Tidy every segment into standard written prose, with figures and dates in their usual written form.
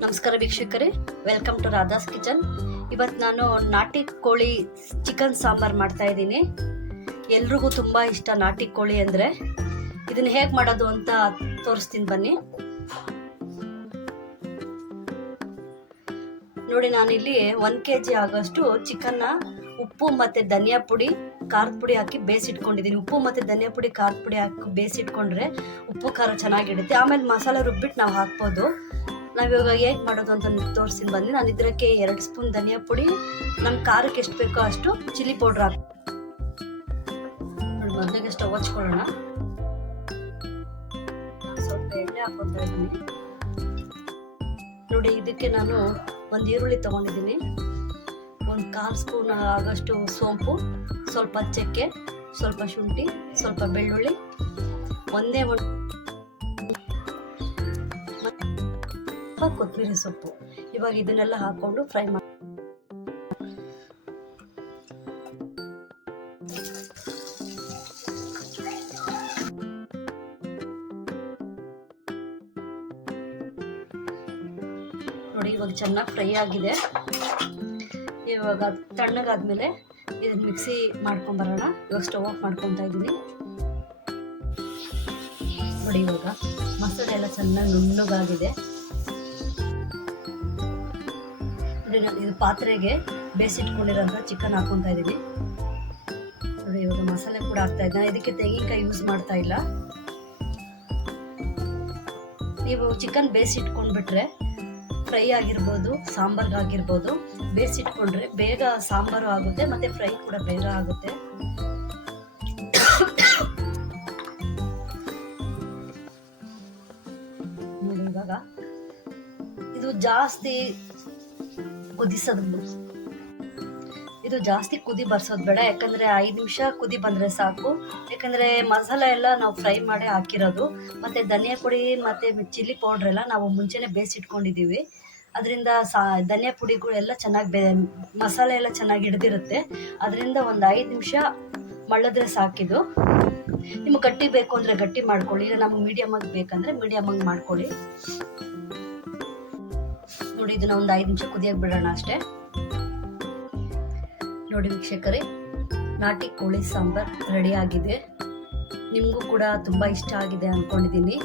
ನಮಸ್ಕಾರ ವೀಕ್ಷಕರೇ, welcome to Radha's kitchen. ಇವತ್ತು ನಾನು ನಾಟಿ ಕೋಳಿ ಚಿಕನ್ ಸಾಂಬಾರು ಮಾಡ್ತಾ ಇದ್ದೀನಿ. ಎಲ್ರಿಗೂ ತುಂಬ ಇಷ್ಟ ನಾಟಿ ಕೋಳಿ ಅಂದರೆ. ಇದನ್ನು ಹೇಗೆ ಮಾಡೋದು ಅಂತ ತೋರಿಸ್ತೀನಿ ಬನ್ನಿ. ನೋಡಿ, ನಾನಿಲ್ಲಿ 1 kg ಆಗೋಷ್ಟು ಚಿಕನ್ನ ಉಪ್ಪು ಮತ್ತು ಧನಿಯಾ ಪುಡಿ, ಖಾರದ ಪುಡಿ ಹಾಕಿ ಬೇಯಿಸಿಟ್ಕೊಂಡಿದ್ದೀನಿ. ಉಪ್ಪು ಮತ್ತು ಧನಿಯಾ ಪುಡಿ, ಖಾರದ ಪುಡಿ ಹಾಕಿ ಬೇಯಿಸಿಟ್ಕೊಂಡ್ರೆ ಉಪ್ಪು ಖಾರ ಚೆನ್ನಾಗಿಡುತ್ತೆ. ಆಮೇಲೆ ಮಸಾಲೆ ರುಬ್ಬಿಟ್ಟು ನಾವು ಹಾಕ್ಬೋದು. ನಾವಿವಾಗ ಹೇಗೆ ಮಾಡೋದು ಅಂತ ತೋರಿಸ್ತೀನಿ ಬನ್ನಿ. ನಾನು ಇದಕ್ಕೆ 2 ಸ್ಪೂನ್ ಧನಿಯಾ ಪುಡಿ, ನಮ್ಮ ಖಾರಕ್ಕೆ ಎಷ್ಟು ಬೇಕೋ ಅಷ್ಟು ಚಿಲ್ಲಿ ಪೌಡ್ರ್ ಹಾಕಿ ನೋಡಿ. ಮೊದಲಿಗೆ ಸ್ಟವ್ ಹಚ್ಕೊಳ್ಳೋಣ. ಸ್ವಲ್ಪ ಎಣ್ಣೆ ಹಾಕ್ಕೊತಾ ಇದ್ದೀನಿ. ನೋಡಿ, ಇದಕ್ಕೆ ನಾನು ಒಂದು ಈರುಳ್ಳಿ ತೊಗೊಂಡಿದ್ದೀನಿ, ಒಂದು 1/4 ಸ್ಪೂನ್ ಆಗೋಷ್ಟು ಸೋಂಪು, ಸ್ವಲ್ಪ ಚಕ್ಕೆ, ಸ್ವಲ್ಪ ಶುಂಠಿ, ಸ್ವಲ್ಪ ಬೆಳ್ಳುಳ್ಳಿ, ಒಂದೇ ಕೊತ್ತಂಬರಿ ಸೊಪ್ಪು. ಇವಾಗ ಇದನ್ನೆಲ್ಲ ಹಾಕೊಂಡು ಫ್ರೈ ಮಾಡಿ. ನೋಡಿ, ಇವಾಗ ಚೆನ್ನಾಗಿ ಫ್ರೈ ಆಗಿದೆ. ಇವಾಗ ತಣ್ಣಗಾದ್ಮೇಲೆ ಇದನ್ನ ಮಿಕ್ಸಿ ಮಾಡ್ಕೊಂಬರೋಣ. ಇವಾಗ ಸ್ಟವ್ ಆಫ್ ಮಾಡ್ಕೊತಾ ಇದ್ದೀನಿ. ನೋಡಿ, ಇವಾಗ ಮಸಾಲೆ ಎಲ್ಲ ಚೆನ್ನಾಗಿ ನುಣ್ಣಗಾಗಿದೆ. ನಾನು ಇದು ಪಾತ್ರೆಗೆ ಬೇಯಿಸಿಟ್ಕೊಂಡಿರೋಂಥ ಚಿಕನ್ ಹಾಕ್ಕೊತಾ ಇದ್ದೀನಿ. ನೋಡಿ, ಇವಾಗ ಮಸಾಲೆ ಕೂಡ ಹಾಕ್ತಾ ಇದ್ದೀನಿ. ನಾನು ಇದಕ್ಕೆ ತೆಂಗಿನಕಾಯಿ ಯೂಸ್ ಮಾಡ್ತಾ ಇಲ್ಲ. ನೀವು ಚಿಕನ್ ಬೇಯಿಸಿಟ್ಕೊಂಡ್ಬಿಟ್ರೆ, ಫ್ರೈ ಆಗಿರ್ಬೋದು, ಸಾಂಬಾರ್ಗಾಗಿರ್ಬೋದು, ಬೇಯಿಸಿಟ್ಕೊಂಡ್ರೆ ಬೇಗ ಸಾಂಬಾರು ಆಗುತ್ತೆ ಮತ್ತು ಫ್ರೈ ಕೂಡ ಬೇಗ ಆಗುತ್ತೆ. ನೋಡಿ, ಇವಾಗ ಇದು ಜಾಸ್ತಿ ಕುದಿ ಬರ್ಸೋದು ಬೇಡ. ಯಾಕಂದರೆ 5 ನಿಮಿಷ ಕುದಿ ಬಂದರೆ ಸಾಕು. ಯಾಕಂದರೆ ಮಸಾಲೆ ಎಲ್ಲ ನಾವು ಫ್ರೈ ಮಾಡಿ ಹಾಕಿರೋದು, ಮತ್ತು ಧನಿಯಾ ಪುಡಿ ಮತ್ತು ಚಿಲ್ಲಿ ಪೌಡ್ರ್ ಎಲ್ಲ ನಾವು ಮುಂಚೆನೇ ಬೇಯಿಸಿಟ್ಕೊಂಡಿದ್ದೀವಿ. ಅದರಿಂದ ಧನಿಯಾ ಪುಡಿಗಳೆಲ್ಲ ಚೆನ್ನಾಗಿ ಮಸಾಲೆ ಎಲ್ಲ ಚೆನ್ನಾಗಿ ಹಿಡ್ದಿರುತ್ತೆ. ಅದರಿಂದ ಒಂದು 5 ನಿಮಿಷ ಮಳ್ಳದ್ರೆ ಸಾಕಿದು. ನಿಮಗೆ ಗಟ್ಟಿ ಬೇಕು ಅಂದರೆ ಗಟ್ಟಿ ಮಾಡ್ಕೊಳ್ಳಿ, ಇಲ್ಲ ನಮ್ಗೆ ಮೀಡಿಯಮಾಗಿ ಬೇಕಂದರೆ ಮೀಡಿಯಮಾಗಿ ಮಾಡ್ಕೊಳ್ಳಿ. ನೋಡಿ, ಇದನ್ನ ಒಂದು 5 ನಿಮಿಷ ಕುದಿಯಕ್ಕೆ ಬಿಡೋಣ ಅಷ್ಟೇ. ನೋಡಿ ವೀಕ್ಷಕರೇ, ನಾಟಿ ಕೋಳಿ ಸಾಂಬಾರ್ ರೆಡಿ ಆಗಿದೆ. ನಿಮಗೂ ಕೂಡ ತುಂಬ ಇಷ್ಟ ಆಗಿದೆ ಅಂದ್ಕೊಂಡಿದ್ದೀನಿ.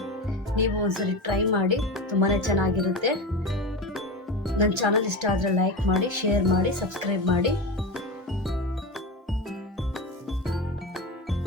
ನೀವು ಒಂದ್ಸರಿ ಟ್ರೈ ಮಾಡಿ, ತುಂಬಾ ಚೆನ್ನಾಗಿರುತ್ತೆ. ನನ್ನ ಚಾನಲ್ ಇಷ್ಟ ಆದರೆ ಲೈಕ್ ಮಾಡಿ, ಶೇರ್ ಮಾಡಿ, ಸಬ್ಸ್ಕ್ರೈಬ್ ಮಾಡಿ.